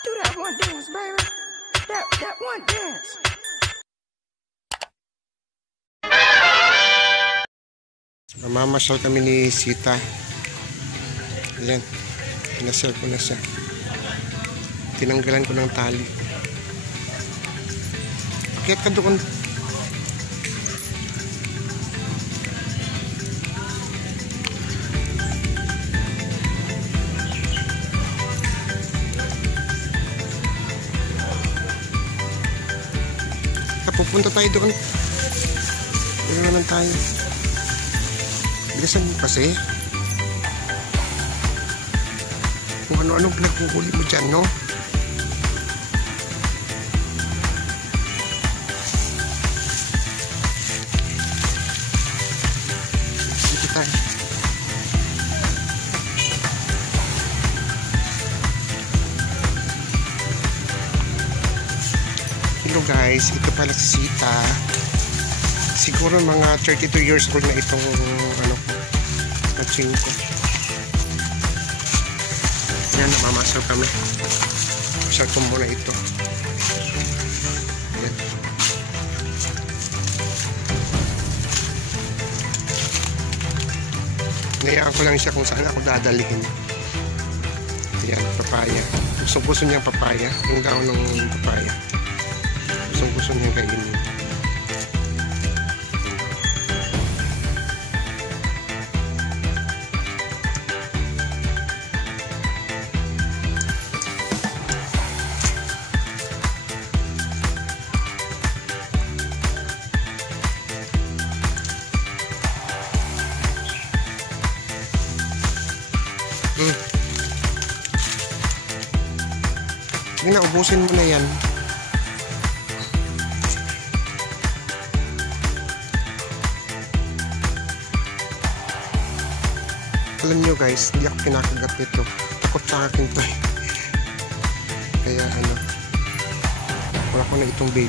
Do that one dance, baby. That one dance. Mamamasyal kami ni Sita. Ayan. Pinasyal ko na siya. Tinanggalan ko ng tali. Akyat ka doon. Pupunta tayo doon. Doon naman tayo. Bilisan mo kasi. Kung ano-ano pinagkuhuli mo dyan, no? Dito tayo. Hello guys, ito pala si Sita. Siguro mga 32 years old na itong ano ko, coaching ko. Yan, namamasal kami. Masal ko muna ito. Yan. Nayaan ko lang siya kung saan ako dadalhin. Yan, papaya. Gusto niyang papaya. Yung daon ng papaya. Gusto niya kainin. Sige na, ubusin mo na yan. Alam nyo guys, hindi ako kinakagat nito. Takot sa akin to eh. Kaya ano, wala ko na itong baby.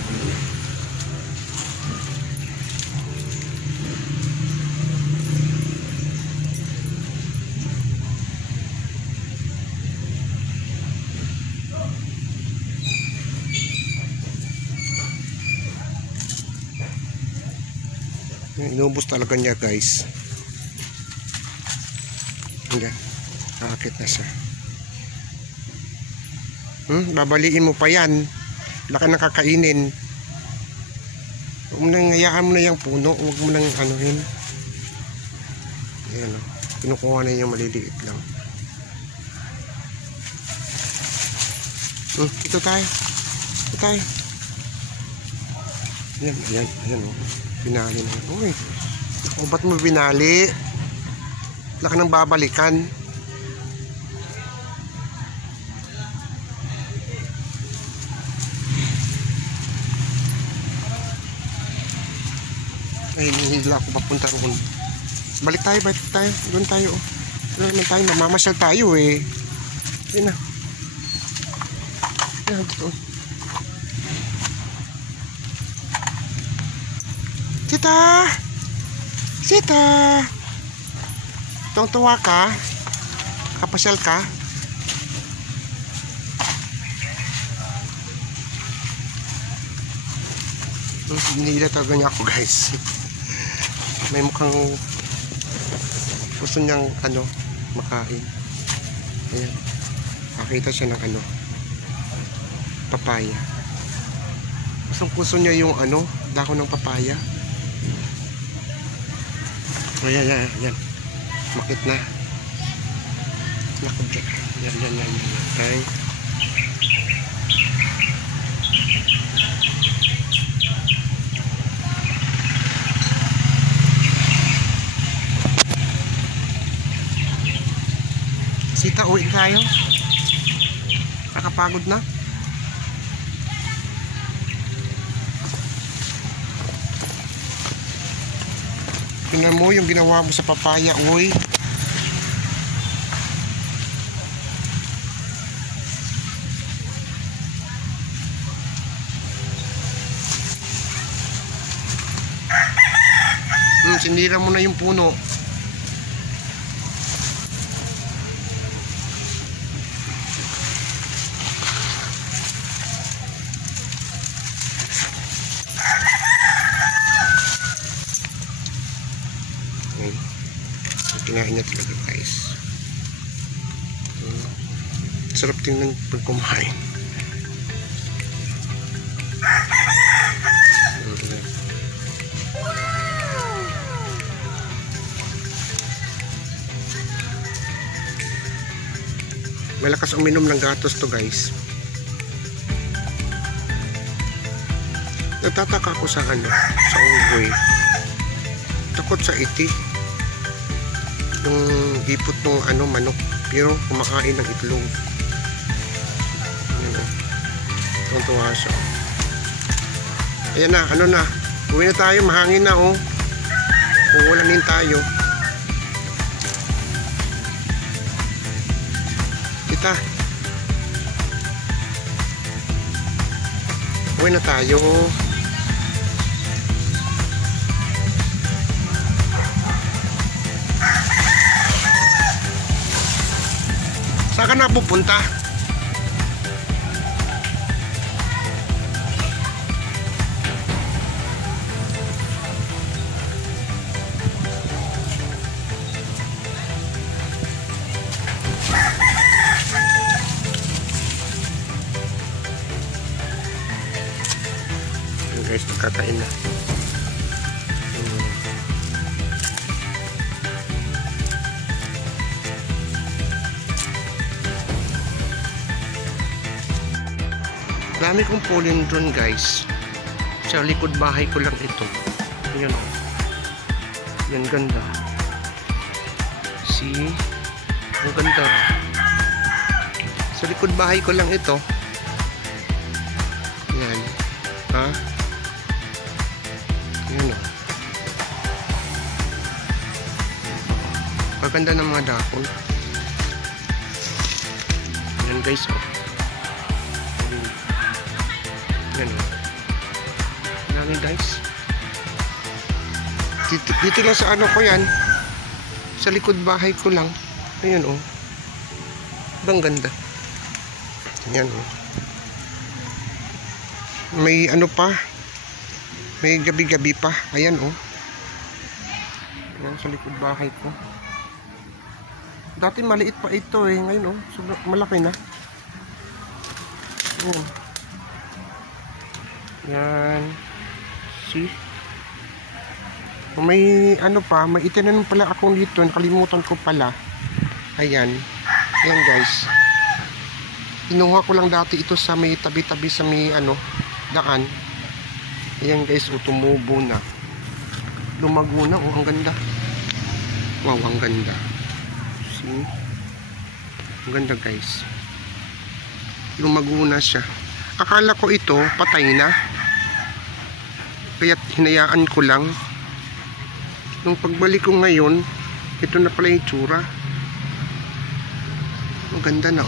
Inubos talaga niya guys. Hanggang nakakit na siya. Babaliin mo pa yan. Laka nakakainin. Huwag mo nang hayaan mo na yung puno. Huwag mo nang anuhin. Ayan o. Kinukuha na yung maliliit lang. Ito tayo. Ito tayo. Ayan, ayan, ayan o. Binali na. Uy. O, ba't mo binali? Laka nang babalikan. Ay, nahihila ako papunta roon. Balik tayo, balik tayo. Doon tayo. Doon naman tayo. Mamamasyal tayo eh. Yun na. Yan, dito. Sita! Sita! Tuwang-tuwa ka? Kapasyal ka? Hinihila talaga niya ako guys. May mukhang gusto niyang ano, makain. Ayan. Nakita siya ng ano, papaya. Gusto niya yung ano, dahon ng papaya. Ayan, ayan, ayan. Makit na. Nakabit. Yan, yan, yan, yan. Okay. Sita, uwi tayo. Nakapagod na. Tingnan mo yung ginawa mo sa papaya, uy. Sinira mo na yung puno. kinain niya talaga guys. Sarap tingnan pag kumain. Malakas uminom ng gatos to guys. Nagtataka ako sa sa unggoy. Takot sa iti. Yung hipot ng manok. Pero kumakain ng itlog. Tuwa siya. Ayan na, uwi na tayo, mahangin na Uulanin tayo. Kita. Uwi na tayo. Saan ka na pupunta? Guys, nakakain na. Dami kong pollen drone guys. Sa likod bahay ko lang ito. Yan yan ganda. See? Ang ganda. Sa likod bahay ko lang ito. Yan. Ha? Yan Paganda ng mga dahon. Yan guys Yan Dami guys. Dito lang sa ko yan. Sa likod bahay ko lang. Ayan Ang ganda. Yan May pa. May gabi-gabi pa. Ayan Ayan sa likod bahay ko. Dati maliit pa ito Ngayon sobrang malaki na. Ayan. Yan. See? May pa. May itinanim pala akong dito. Nakalimutan ko pala. Ayan. Ayan guys. Kinuha ko lang dati ito sa may tabi-tabi sa may daan. Ayan guys, tumubo na. Lumago na, ang ganda. Wow, ang ganda. See? Ang ganda guys. Lumago na siya. Akala ko ito, patay na. Kaya hinayaan ko lang. Nung pagbalik ko ngayon, ito na pala yung tsura. Ang ganda na